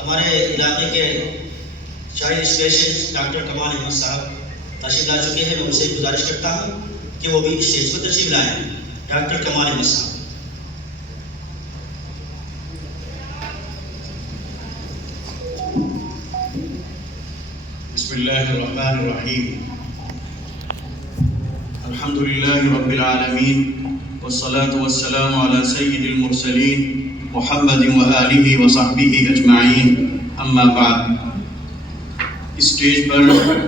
ہمارے علاقے کے چائلڈ اسپیشلسٹ ڈاکٹر کمال احمد صاحب تشریف لا چکے ہیں. میں ان سے گزارش کرتا ہوں کہ وہ بھی اسٹیج پر تشریف لائیں. ڈاکٹر کمال احمد صاحب. بسم اللہ الرحمن الرحیم. الحمدللہ رب العالمین والصلاة والسلام علی سید المرسلین محمد وآلہ وصحبہ اجمعین. اما بعد. اسٹیج پر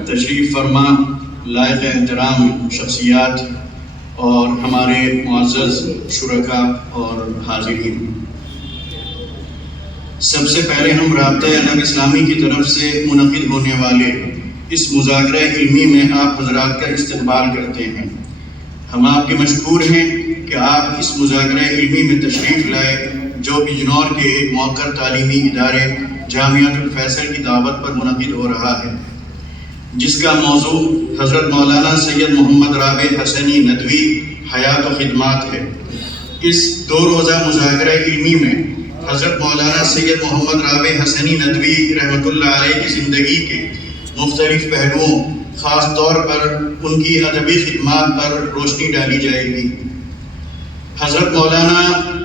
تشریف فرما لائق احترام شخصیات اور ہمارے معزز شرکاء اور حاضرین، سب سے پہلے ہم رابطہ ادب اسلامی کی طرف سے منعقد ہونے والے اس مذاکرہ علمی میں آپ حضرات کا استقبال کرتے ہیں. ہم آپ کے مشکور ہیں کہ آپ اس مذاکرہ علمی میں تشریف لائے جو بجنور کے ایک موقر تعلیمی ادارے جامعۃ الفیصل کی دعوت پر منعقد ہو رہا ہے، جس کا موضوع حضرت مولانا سید محمد رابع حسنی ندوی حیات و خدمات ہے. اس 2 روزہ مذاکرہ علمی میں حضرت مولانا سید محمد رابع حسنی ندوی رحمۃ اللہ علیہ کی زندگی کے مختلف پہلوؤں، خاص طور پر ان کی ادبی خدمات پر روشنی ڈالی جائے گی. حضرت مولانا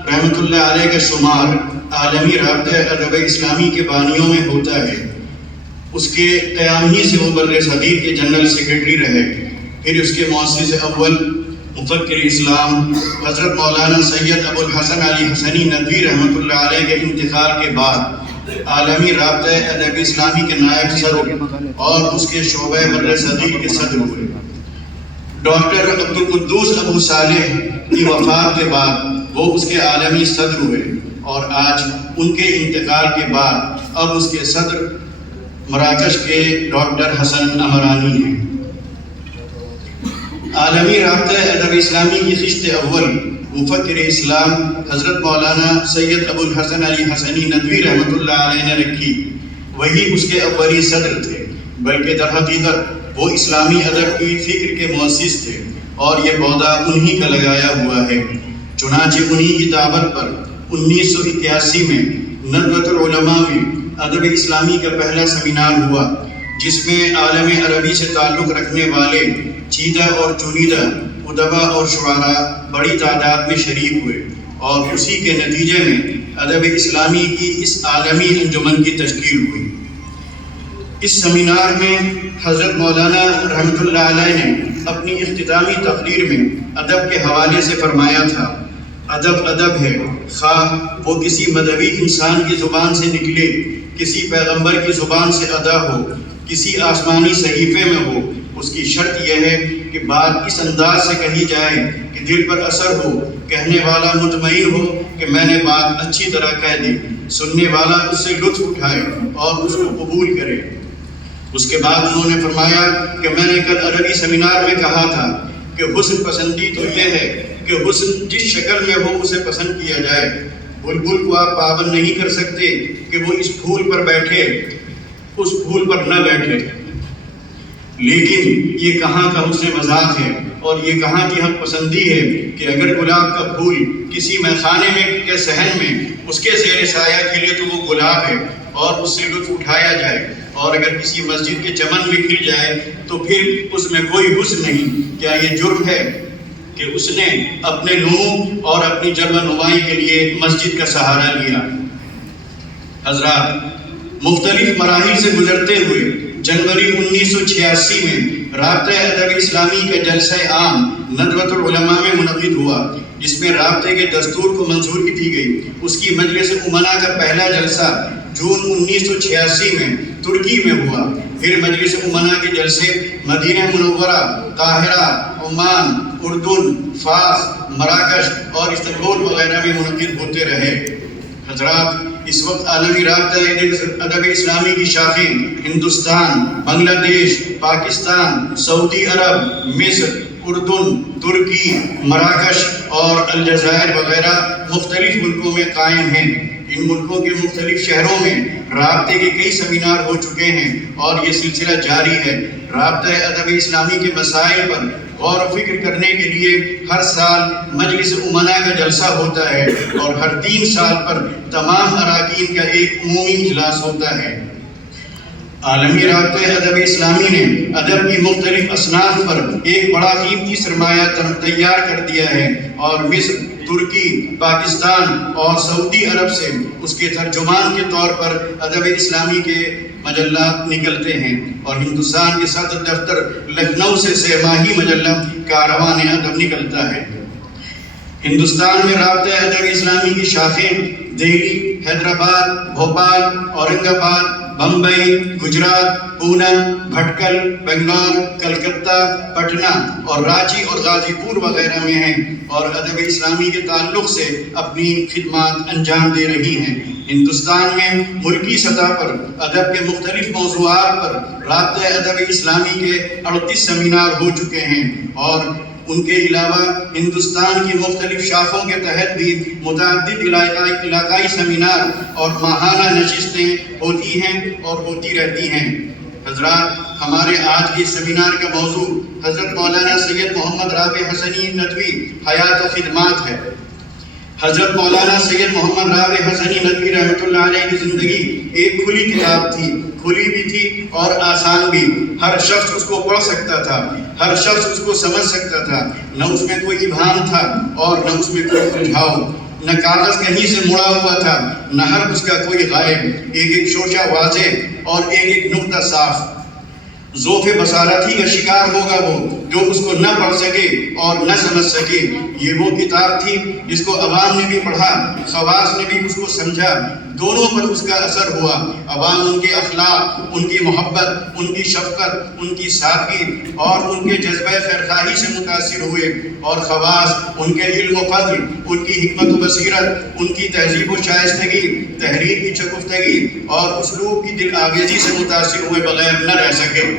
رحمۃ اللہ علیہ کا شمار عالمی رابطہ ادب اسلامی کے بانیوں میں ہوتا ہے. اس کے قیام ہی سے وہ برصغیر کے جنرل سیکرٹری رہے. پھر اس کے مؤسس اول مفکر اسلام حضرت مولانا سید ابو الحسن علی حسنی ندوی رحمۃ اللہ علیہ کے انتقال کے بعد عالمی رابطہ ادب اسلامی کے نائب صدر اور اس کے شعبہ برصغیر کے صدر ہوئے. ڈاکٹر عبدالقدوس ابو صالح کی وفات کے بعد وہ اس کے عالمی صدر ہوئے، اور آج ان کے انتقال کے بعد اب اس کے صدر مراکش کے ڈاکٹر حسن امرانی ہیں. عالمی رابطہ ادب اسلامی کی خشت اول مفکر اسلام حضرت مولانا سید ابو الحسن علی حسنی ندوی رحمۃ اللہ علیہ نے رکھی. وہی اس کے اولی صدر تھے، بلکہ در حقیقت وہ اسلامی ادب کی فکر کے مؤسس تھے، اور یہ پودا انہی کا لگایا ہوا ہے. چنانچہ انہی کی دعوت پر 1981 میں ندوۃ العلماء میں ادب اسلامی کا پہلا سیمینار ہوا، جس میں عالم عربی سے تعلق رکھنے والے چیدہ اور چنیدہ ادبا اور شعراء بڑی تعداد میں شریک ہوئے، اور اسی کے نتیجے میں ادب اسلامی کی اس عالمی انجمن کی تشکیل ہوئی. اس سیمینار میں حضرت مولانا رحمۃ اللہ علیہ نے اپنی اختتامی تقریر میں ادب کے حوالے سے فرمایا تھا: ادب ادب ہے، خواہ وہ کسی مذہبی انسان کی زبان سے نکلے، کسی پیغمبر کی زبان سے ادا ہو، کسی آسمانی صحیفے میں ہو. اس کی شرط یہ ہے کہ بات اس انداز سے کہی جائے کہ دل پر اثر ہو، کہنے والا مطمئن ہو کہ میں نے بات اچھی طرح کہہ دی، سننے والا اس سے لطف اٹھائے اور اس کو قبول کرے. اس کے بعد انہوں نے فرمایا کہ میں نے کل ادبی سیمینار میں کہا تھا کہ حسن پسندی تو یہ ہے کہ حسن جس شکل میں ہو اسے پسند کیا جائے. بلبل کو آپ پابند نہیں کر سکتے کہ وہ اس پھول پر بیٹھے، اس پھول پر نہ بیٹھے، لیکن یہ کہاں کا حسن مذاق ہے اور یہ کہاں کی حق پسندی ہے کہ اگر گلاب کا پھول کسی میخانے میں کے صحن میں اس کے زیر سایہ کھلے تو وہ گلاب ہے اور اس سے لطف اٹھایا جائے، اور اگر کسی مسجد کے چمن میں کھل جائے تو پھر اس میں کوئی حسن نہیں. کیا یہ جرم ہے کہ اس نے اپنے نمو اور اپنی جلوہ نمائی کے لیے مسجد کا سہارا لیا؟ حضرات، مختلف مراحل سے گزرتے ہوئے جنوری 1986 میں رابطہ ادب اسلامی کا جلسہ عام ندوۃ العلماء میں منعقد ہوا، جس میں رابطے کے دستور کو منظوری دی گئی. اس کی مجلس امنا کا پہلا جلسہ جون 1986 میں ترکی میں ہوا. پھر مجلس امنا کے جلسے مدینہ منورہ، قاہرہ، عمان، اردن، فاس، مراکش اور استنبول وغیرہ میں منعقد ہوتے رہے. حضرات، اس وقت عالمی رابطہ ادب اسلامی کی شاخیں ہندوستان، بنگلہ دیش، پاکستان، سعودی عرب، مصر، اردن، ترکی، مراکش اور الجزائر وغیرہ مختلف ملکوں میں قائم ہیں. ان ملکوں کے مختلف شہروں میں رابطے کے کئی سیمینار ہو چکے ہیں اور یہ سلسلہ جاری ہے. رابطہ ادب اسلامی کے مسائل پر غور و فکر کرنے کے لیے ہر سال مجلس امنا کا جلسہ ہوتا ہے اور ہر 3 سال پر تمام اراکین کا ایک عمومی اجلاس ہوتا ہے۔ عالمی رابطہ ادب اسلامی نے ادب کی مختلف اصناف پر ایک بڑا قیمتی سرمایہ تیار کر دیا ہے اور مصر، ترکی، پاکستان اور سعودی عرب سے اس کے ترجمان کے طور پر ادب اسلامی کے مجلات نکلتے ہیں، اور ہندوستان کے صدر دفتر لکھنؤ سے 6 ماہی مجلہ کاروان ادب نکلتا ہے۔ ہندوستان میں رابطہ ادب اسلامی کی شاخیں دہلی، حیدرآباد، بھوپال، اورنگ آباد، بمبئی، گجرات، پونا، بھٹکل، بنگلور، کلکتہ، پٹنہ اور رانچی اور غازی پور وغیرہ میں ہیں اور ادب اسلامی کے تعلق سے اپنی خدمات انجام دے رہی ہیں۔ ہندوستان میں ملکی سطح پر ادب کے مختلف موضوعات پر رابطہ ادب اسلامی کے 38 سیمینار ہو چکے ہیں، اور ان کے علاوہ ہندوستان کی مختلف شاخوں کے تحت بھی متعدد علاقائی سیمینار اور ماہانہ نشستیں ہوتی ہیں اور ہوتی رہتی ہیں۔ حضرات، ہمارے آج کے سیمینار کا موضوع حضرت مولانا سید محمد رابع حسنی ندوی حیات و خدمات ہے۔ حضرت مولانا سید محمد رابع حسنی ندوی رحمۃ اللہ علیہ کی زندگی ایک کھلی کتاب تھی، کھلی بھی تھی اور آسان بھی۔ ہر شخص اس کو پڑھ سکتا تھا، ہر شخص اس کو سمجھ سکتا تھا، نہ اس میں کوئی ابہام تھا اور نہ اس میں کوئی الجھاؤ، نہ کاغذ کہیں سے مڑا ہوا تھا، نہ حرف اس کا کوئی غائب، ایک شوشہ واضح اور ایک نقطہ صاف۔ ذوق بصارت ہی کا شکار ہوگا وہ جو اس کو نہ پڑھ سکے اور نہ سمجھ سکے۔ یہ وہ کتاب تھی جس کو عوام نے بھی پڑھا، خواص نے بھی اس کو سمجھا، دونوں پر اس کا اثر ہوا۔ عوام ان کے اخلاق، ان کی محبت، ان کی شفقت، ان کی سادگی اور ان کے جذبہ خیرخواہی سے متاثر ہوئے، اور خواص ان کے علم و فضل، ان کی حکمت و بصیرت، ان کی تہذیب و شائستگی، تحریر کی شگفتگی اور اسلوب کی دل آویزی سے متاثر ہوئے بغیر نہ رہ سکے۔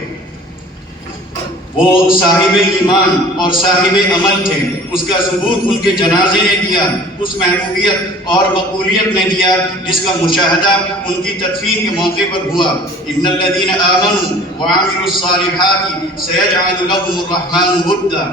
وہ صاحب ایمان اور صاحب عمل تھے، اس کا ثبوت ان کے جنازے نے دیا، اس محبوبیت اور مقبولیت نے دیا جس کا مشاہدہ ان کی تدفین کے موقع پر ہوا۔ ان الذین آمنوا وعملوا الصالحات سیجعل لهم الرحمن ودا۔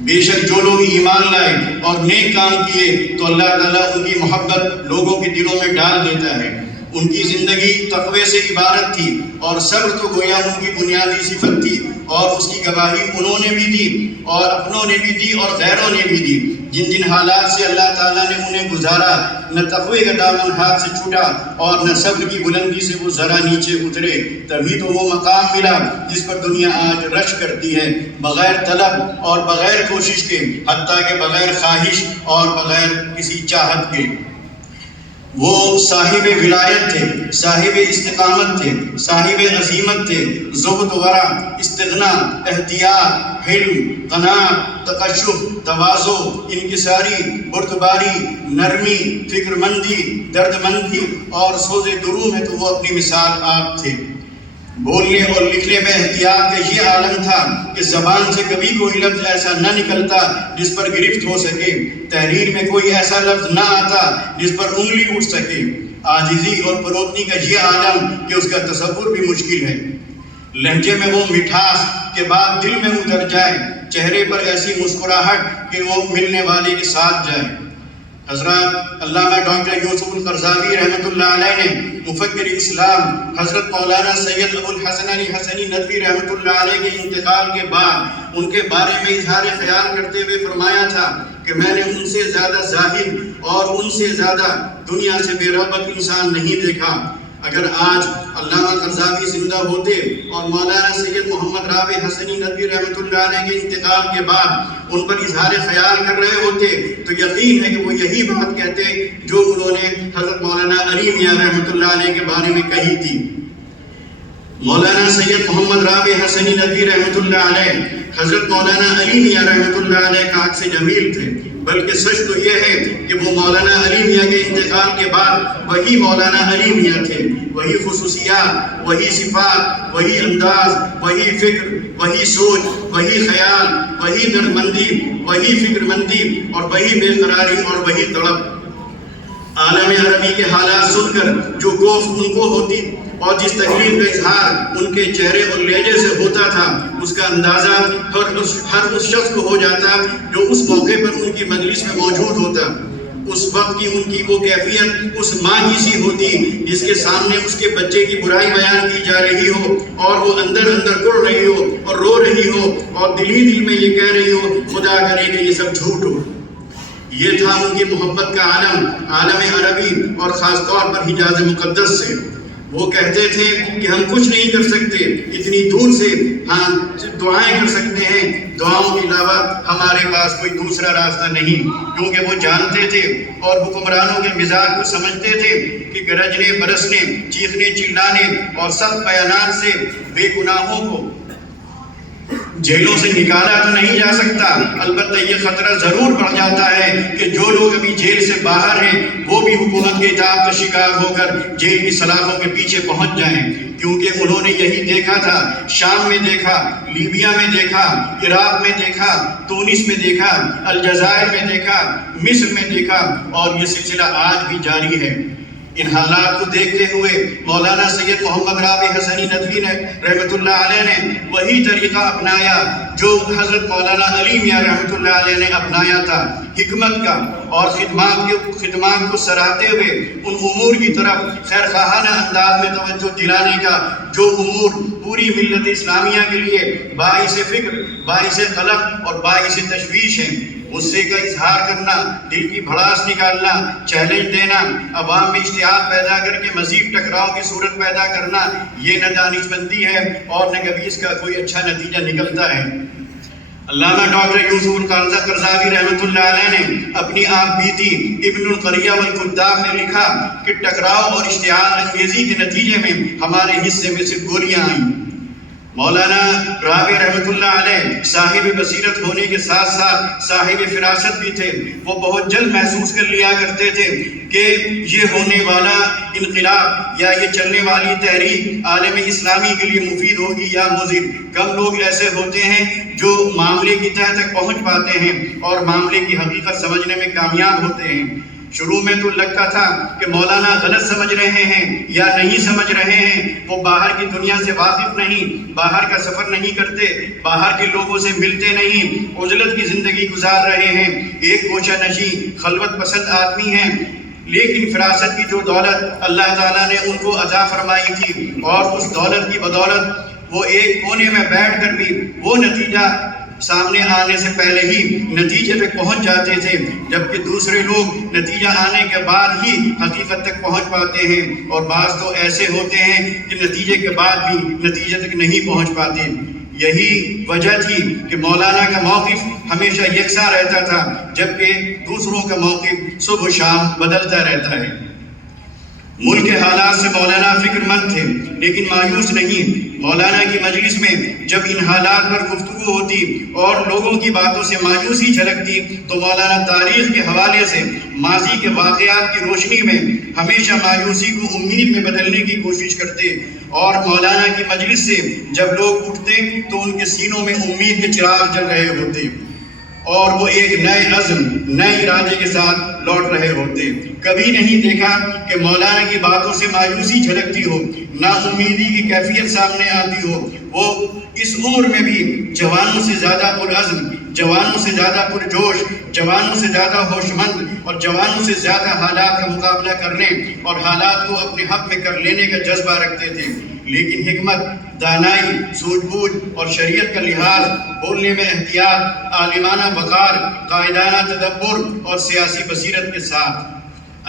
بے شک جو لوگ ایمان لائے اور نیک کام کیے تو اللہ تعالیٰ ان کی محبت لوگوں کے دلوں میں ڈال دیتا ہے۔ ان کی زندگی تقوی سے عبارت تھی اور صبر تو گویا ان کی بنیادی صفت تھی، اور اس کی گواہی انہوں نے بھی دی اور اپنوں نے بھی دی اور غیروں نے بھی دی۔ جن جن حالات سے اللہ تعالیٰ نے انہیں گزارا، نہ تقوی کا دامن ہاتھ سے چھوٹا اور نہ صبر کی بلندی سے وہ ذرا نیچے اترے، تبھی تو وہ مقام ملا جس پر دنیا آج رش کرتی ہے، بغیر طلب اور بغیر کوشش کے، حتیٰ کہ بغیر خواہش اور بغیر کسی چاہت کے۔ وہ صاحب ولایت تھے، صاحب استقامت تھے، صاحب عزیمت تھے، زہد ورع، استغنا، احتیاط، حلم، قناعت، تقشف، تواضع، انکساری، بردباری، نرمی، فکر مندی، درد مندی اور سوز درو میں تو وہ اپنی مثال آپ تھے۔ بولنے اور لکھنے میں احتیاط کا یہ عالم تھا کہ زبان سے کبھی کوئی لفظ ایسا نہ نکلتا جس پر گرفت ہو سکے، تحریر میں کوئی ایسا لفظ نہ آتا جس پر انگلی اٹھ سکے۔ عاجزی اور پروتنی کا یہ عالم کہ اس کا تصور بھی مشکل ہے۔ لہجے میں وہ مٹھاس کہ بات دل میں اتر جائے، چہرے پر ایسی مسکراہٹ کہ وہ ملنے والے کے ساتھ جائے۔ حضرات، علامہ ڈاکٹر یوسف القرضاوی رحمۃ اللہ علیہ نے مفکر اسلام حضرت مولانا سید ابو الحسن علی حسنی ندوی رحمۃ اللہ علیہ کے انتقال کے بعد ان کے بارے میں اظہار خیال کرتے ہوئے فرمایا تھا کہ میں نے ان سے زیادہ زاہد اور ان سے زیادہ دنیا سے بے رغبت انسان نہیں دیکھا۔ اگر آج علامہ قرضاوی زندہ ہوتے اور مولانا سید محمد رابع حسنی ندوی رحمۃ اللہ علیہ کے انتقال کے بعد ان پر اظہار خیال کر رہے ہوتے تو یقین ہے کہ وہ یہی بات کہتے جو انہوں نے حضرت مولانا علی میاں رحمۃ اللہ علیہ کے بارے میں کہی تھی۔ مولانا سید محمد رابع حسنی ندوی رحمۃ اللہ علیہ حضرت مولانا علی میاں رحمۃ اللہ علیہ کا عکس جمیل تھے، بلکہ سچ تو یہ ہے کہ وہ مولانا علی میاں کے انتقال کے بعد وہی مولانا علی میاں تھے۔ وہی خصوصیات، وہی صفات، وہی انداز، وہی فکر، وہی سوچ، وہی خیال، وہی دردمندی، وہی فکر مندی اور وہی بے قراری اور وہی تڑپ۔ عالم عربی کے حالات سن کر جو کوفت ان کو ہوتی اور جس تکلیف کا اظہار ان کے چہرے اور لہجے سے ہوتا تھا اس کا اندازہ ہر اس شخص کو ہو جاتا جو اس موقع پر ان کی مجلس میں موجود ہوتا۔ اس وقت کی ان کی وہ کیفیت اس ماں کی سی ہوتی جس کے سامنے اس کے بچے کی برائی بیان کی جا رہی ہو اور وہ اندر اندر کڑ رہی ہو اور رو رہی ہو اور دل ہی دل میں یہ کہہ رہی ہو خدا کرے کہ یہ سب جھوٹ ہو۔ یہ تھا ان کی محبت کا عالم عربی اور خاص طور پر حجاز مقدس سے۔ وہ کہتے تھے کہ ہم کچھ نہیں کر سکتے، اتنی دور سے ہاں دعائیں کر سکتے ہیں، دعاؤں کے علاوہ ہمارے پاس کوئی دوسرا راستہ نہیں، کیونکہ وہ جانتے تھے اور حکمرانوں کے مزاج کو سمجھتے تھے کہ گرجنے برسنے چیخنے چلانے اور سخت بیانات سے بے گناہوں کو جیلوں سے نکالا تو نہیں جا سکتا، البتہ یہ خطرہ ضرور بڑھ جاتا ہے کہ جو لوگ ابھی جیل سے باہر ہیں وہ بھی حکومت کے اطاعت کا شکار ہو کر جیل کی سلاخوں کے پیچھے پہنچ جائیں، کیونکہ انہوں نے یہی دیکھا تھا، شام میں دیکھا، لیبیا میں دیکھا، عراق میں دیکھا، تونس میں دیکھا، الجزائر میں دیکھا، مصر میں دیکھا، اور یہ سلسلہ آج بھی جاری ہے۔ ان حالات کو دیکھتے ہوئے مولانا سید محمد رابع حسنی ندوی نے رحمۃ اللہ علیہ نے وہی طریقہ اپنایا جو حضرت مولانا علی میاں رحمۃ اللہ علیہ نے اپنایا تھا، حکمت کا اور خدمات کو سراہتے ہوئے ان امور کی طرف خیر خواہانہ انداز میں توجہ دلانے کا جو امور پوری ملت اسلامیہ کے لیے باعث فکر، باعث قلق اور باعث تشویش ہیں۔ غصے کا اظہار کرنا، دل کی بھڑاس نکالنا، چیلنج دینا، عوام میں اشتعال پیدا کر کے مزید ٹکراؤ کی صورت پیدا کرنا، یہ نہ دانش مندی ہے اور نہ کبھی اس کا کوئی اچھا نتیجہ نکلتا ہے۔ علامہ ڈاکٹر یوسف قرضاوی رحمۃ اللہ علیہ نے اپنی آپ بیتی ابن القریہ والکتاب میں لکھا کہ ٹکراؤ اور اشتعال انگیزی کے نتیجے میں ہمارے حصے میں صرف گولیاں آئیں۔ مولانا رابع رحمۃ اللہ علیہ صاحب بصیرت ہونے کے ساتھ ساتھ صاحب فراست بھی تھے۔ وہ بہت جلد محسوس کر لیا کرتے تھے کہ یہ ہونے والا انقلاب یا یہ چلنے والی تحریک عالم اسلامی کے لیے مفید ہوگی یا مضر۔ کم لوگ ایسے ہوتے ہیں جو معاملے کی تہہ تک پہنچ پاتے ہیں اور معاملے کی حقیقت سمجھنے میں کامیاب ہوتے ہیں۔ شروع میں تو لگتا تھا کہ مولانا غلط سمجھ رہے ہیں یا نہیں سمجھ رہے ہیں، وہ باہر کی دنیا سے واقف نہیں، باہر کا سفر نہیں کرتے، باہر کے لوگوں سے ملتے نہیں، عزلت کی زندگی گزار رہے ہیں، ایک گوشہ نشین خلوت پسند آدمی ہیں۔ لیکن فراست کی جو دولت اللہ تعالیٰ نے ان کو عطا فرمائی تھی اور اس دولت کی بدولت وہ ایک کونے میں بیٹھ کر بھی وہ نتیجہ سامنے آنے سے پہلے ہی نتیجے تک پہنچ جاتے تھے، جبکہ دوسرے لوگ نتیجہ آنے کے بعد ہی حقیقت تک پہنچ پاتے ہیں، اور بعض تو ایسے ہوتے ہیں کہ نتیجے کے بعد بھی نتیجے تک نہیں پہنچ پاتے۔ یہی وجہ تھی کہ مولانا کا موقف ہمیشہ یکساں رہتا تھا، جبکہ دوسروں کا موقف صبح و شام بدلتا رہتا ہے۔ ملک کے حالات سے مولانا فکر مند تھے لیکن مایوس نہیں۔ مولانا کی مجلس میں جب ان حالات پر گفتگو ہوتی اور لوگوں کی باتوں سے مایوسی جھلکتی تو مولانا تاریخ کے حوالے سے ماضی کے واقعات کی روشنی میں ہمیشہ مایوسی کو امید میں بدلنے کی کوشش کرتے، اور مولانا کی مجلس سے جب لوگ اٹھتے تو ان کے سینوں میں امید کے چراغ جل رہے ہوتے اور وہ ایک نئے عزم، نئے ارادے کے ساتھ لوٹ رہے ہوتے۔ کبھی نہیں دیکھا کہ مولانا کی باتوں سے مایوسی جھلکتی ہو، نا امیدی کی کیفیت سامنے آتی ہو۔ وہ اس عمر میں بھی جوانوں سے زیادہ پرعزم، جوانوں سے زیادہ پرجوش، جوانوں سے زیادہ ہوش مند اور جوانوں سے زیادہ حالات کا مقابلہ کرنے اور حالات کو اپنے حق میں کر لینے کا جذبہ رکھتے تھے، لیکن حکمت، دانائی، سوجھ بوجھ اور شریعت کا لحاظ، بولنے میں احتیاط، عالمانہ وقار، قائدانہ تدبر اور سیاسی بصیرت کے ساتھ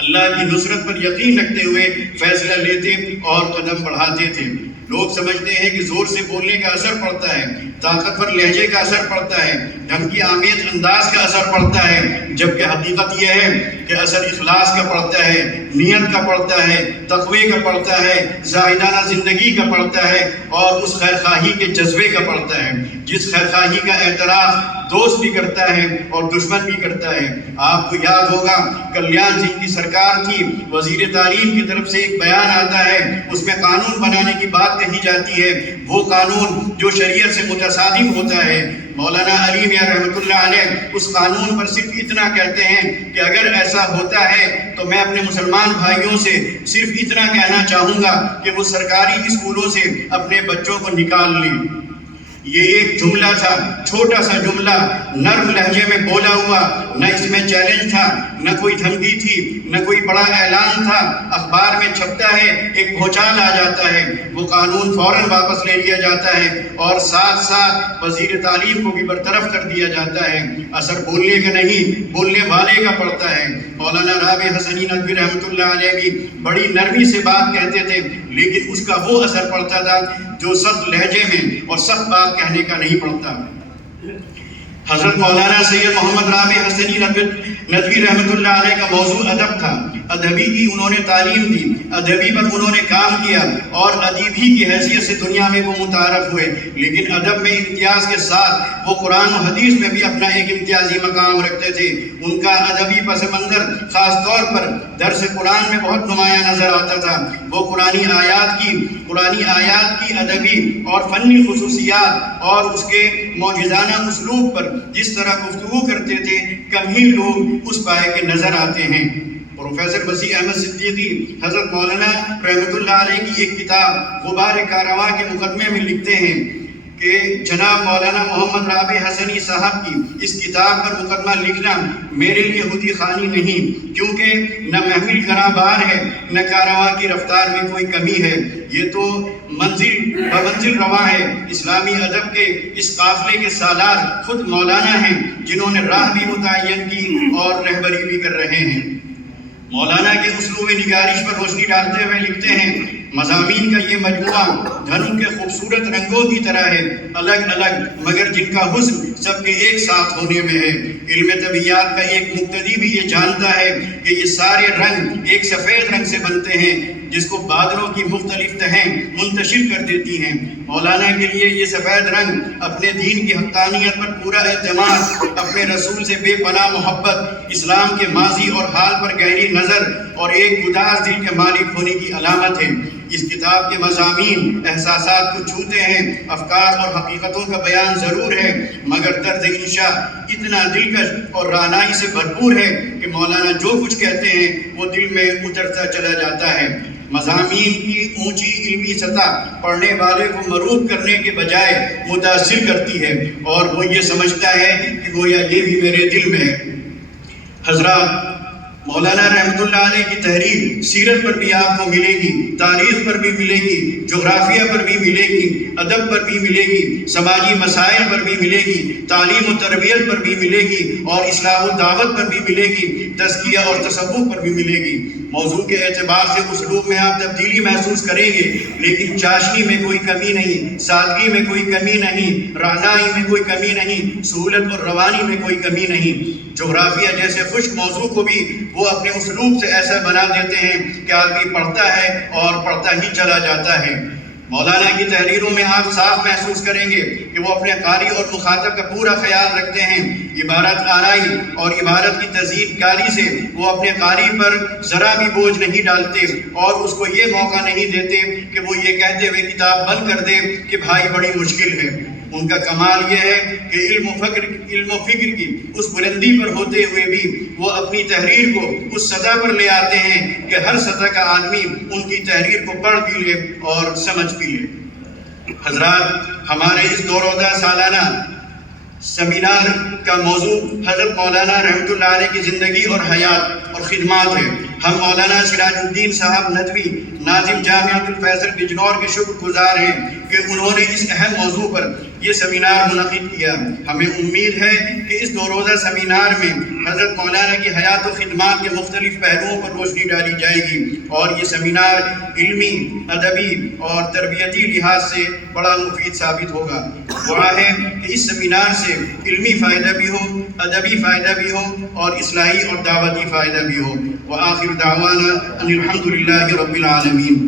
اللہ کی نصرت پر یقین رکھتے ہوئے فیصلہ لیتے اور قدم بڑھاتے تھے۔ لوگ سمجھتے ہیں کہ زور سے بولنے کا اثر پڑتا ہے، طاقتور لہجے کا اثر پڑتا ہے، دھمکی آمیز انداز کا اثر پڑتا ہے، جبکہ حقیقت یہ ہے کہ اثر اخلاص کا پڑتا ہے، نیت کا پڑتا ہے، تقوی کا پڑتا ہے، زاہدانہ زندگی کا پڑتا ہے اور اس خیر خواہی کے جذبے کا پڑتا ہے جس خیر خواہی کا اعتراف دوست بھی کرتا ہے اور دشمن بھی کرتا ہے۔ آپ کو یاد ہوگا کلیان سنگھ کی سرکار کی وزیر تعلیم کی طرف سے ایک بیان آتا ہے، اس میں قانون بنانے کی بات کہی جاتی ہے، وہ قانون جو شریعت سے متصادم ہوتا ہے۔ مولانا علی میاں رحمۃ اللہ علیہ اس قانون پر صرف اتنا کہتے ہیں کہ اگر ایسا ہوتا ہے تو میں اپنے مسلمان بھائیوں سے صرف اتنا کہنا چاہوں گا کہ وہ سرکاری اسکولوں سے اپنے بچوں کو نکال لیں۔ یہ ایک جملہ تھا، چھوٹا سا جملہ، نرم لہجے میں بولا ہوا، نہ اس میں چیلنج تھا، نہ کوئی دھمکی تھی، نہ کوئی بڑا اعلان تھا۔ اخبار میں چھپتا ہے، ایک بھوچال آ جاتا ہے، وہ قانون فوراً واپس لے لیا جاتا ہے اور ساتھ ساتھ وزیر تعلیم کو بھی برطرف کر دیا جاتا ہے۔ اثر بولنے کا نہیں، بولنے والے کا پڑتا ہے۔ مولانا رابع حسنی ندوی رحمۃ اللہ علیہ بھی بڑی نرمی سے بات کہتے تھے، لیکن اس کا وہ اثر پڑتا تھا جو سخت لہجے میں اور سخت بات کہنے کا نہیں پڑتا۔ حضرت مولانا سید محمد رابع حسنی ندوی رحمۃ اللہ علیہ کا موضوع ادب تھا۔ ادبی کی انہوں نے تعلیم دی، ادبی پر انہوں نے کام کیا اور ادیبی کی حیثیت سے دنیا میں وہ متعارف ہوئے، لیکن ادب میں امتیاز کے ساتھ وہ قرآن و حدیث میں بھی اپنا ایک امتیازی مقام رکھتے تھے۔ ان کا ادبی پس منظر خاص طور پر درس قرآن میں بہت نمایاں نظر آتا تھا۔ وہ قرآنی آیات کی ادبی اور فنی خصوصیات اور اس کے معجزانہ اسلوب پر جس طرح گفتگو کرتے تھے، کم ہی لوگ اس پائے کے نظر آتے ہیں۔ پروفیسر وسیع احمد صدیقی حضرت مولانا رحمۃ اللہ علیہ کی ایک کتاب غبار کارواں کے مقدمے میں لکھتے ہیں کہ جناب مولانا محمد رابع حسنی صاحب کی اس کتاب پر مقدمہ لکھنا میرے لیے خودی خانی نہیں، کیونکہ نہ محمل گراں بار ہے، نہ کارواں کی رفتار میں کوئی کمی ہے، یہ تو منزل رواں ہے۔ اسلامی ادب کے اس قافلے کے سالار خود مولانا ہیں، جنہوں نے راہ بھی متعین کی اور رہبری بھی کر رہے ہیں۔ مولانا کے اسلوب نگارش پر روشنی ڈالتے ہوئے لکھتے ہیں، مضامین کا یہ مجموعہ دھنو کے خوبصورت رنگوں کی طرح ہے، الگ الگ مگر جن کا حسن سب کے ایک ساتھ ہونے میں ہے۔ علم طبیعیات کا ایک مقتدی بھی یہ جانتا ہے کہ یہ سارے رنگ ایک سفید رنگ سے بنتے ہیں، جس کو بادلوں کی مختلف تہیں منتشر کر دیتی ہیں۔ مولانا کے لیے یہ سفید رنگ اپنے دین کی حقانیت پر پورا اعتماد، اپنے رسول سے بے پناہ محبت، اسلام کے ماضی اور حال پر گہری نظر اور ایک گداز دل کے مالک ہونے کی علامت ہے۔ اس کتاب کے مضامین احساسات کو چھوتے ہیں، افکار اور حقیقتوں کا بیان ضرور ہے، مگر طرز انشاء اتنا دلکش اور رعنائی سے بھرپور ہے کہ مولانا جو کچھ کہتے ہیں وہ دل میں اترتا چلا جاتا ہے۔ مضامین کی اونچی علمی سطح پڑھنے والے کو مروب کرنے کے بجائے متاثر کرتی ہے اور وہ یہ سمجھتا ہے کہ گویا یہ بھی میرے دل میں ہے۔ حضرات، مولانا رحمۃ اللہ علیہ کی تحریر سیرت پر بھی آپ کو ملے گی، تاریخ پر بھی ملے گی، جغرافیہ پر بھی ملے گی، ادب پر بھی ملے گی، سماجی مسائل پر بھی ملے گی، تعلیم و تربیت پر بھی ملے گی اور اصلاح و دعوت پر بھی ملے گی، تزکیہ اور تصوف پر بھی ملے گی۔ موضوع کے اعتبار سے اسلوب میں آپ تبدیلی محسوس کریں گے، لیکن چاشنی میں کوئی کمی نہیں، سادگی میں کوئی کمی نہیں، رعنائی میں کوئی کمی نہیں، سہولت اور روانی میں کوئی کمی نہیں۔ جغرافیہ جیسے خشک موضوع کو بھی وہ اپنے اسلوب سے ایسا بنا دیتے ہیں کہ آدمی پڑھتا ہے اور پڑھتا ہی چلا جاتا ہے۔ مولانا کی تحریروں میں آپ صاف محسوس کریں گے کہ وہ اپنے قاری اور مخاطب کا پورا خیال رکھتے ہیں۔ عبارت آرائی اور عبارت کی تزئین کاری سے وہ اپنے قاری پر ذرا بھی بوجھ نہیں ڈالتے اور اس کو یہ موقع نہیں دیتے کہ وہ یہ کہتے ہوئے کتاب بند کر دے کہ بھائی بڑی مشکل ہے۔ ان کا کمال یہ ہے کہ علم و فکر کی اس بلندی پر ہوتے ہوئے بھی وہ اپنی تحریر کو اس سطح پر لے آتے ہیں کہ ہر سطح کا آدمی ان کی تحریر کو پڑھ بھی لے اور سمجھ بھی لے۔ حضرات، ہمارے اس دو روزہ سالانہ سیمینار کا موضوع حضرت مولانا رحمۃ اللہ علیہ کی زندگی اور حیات اور خدمات ہے۔ ہم مولانا سراج الدین صاحب ندوی ناظم جامعۃ الفیصل بجنور کے شکر گزار ہیں کہ انہوں نے اس اہم موضوع پر یہ سیمینار منعقد کیا۔ ہمیں امید ہے کہ اس دو روزہ سیمینار میں حضرت مولانا کی حیات و خدمات کے مختلف پہلوؤں پر روشنی ڈالی جائے گی اور یہ سیمینار علمی، ادبی اور تربیتی لحاظ سے بڑا مفید ثابت ہوگا۔ دعا ہے کہ اس سیمینار سے علمی فائدہ بھی ہو، ادبی فائدہ بھی ہو اور اصلاحی اور دعوتی فائدہ بھی ہو۔ وآخر دعوانا ان الحمد للہ رب العالمین۔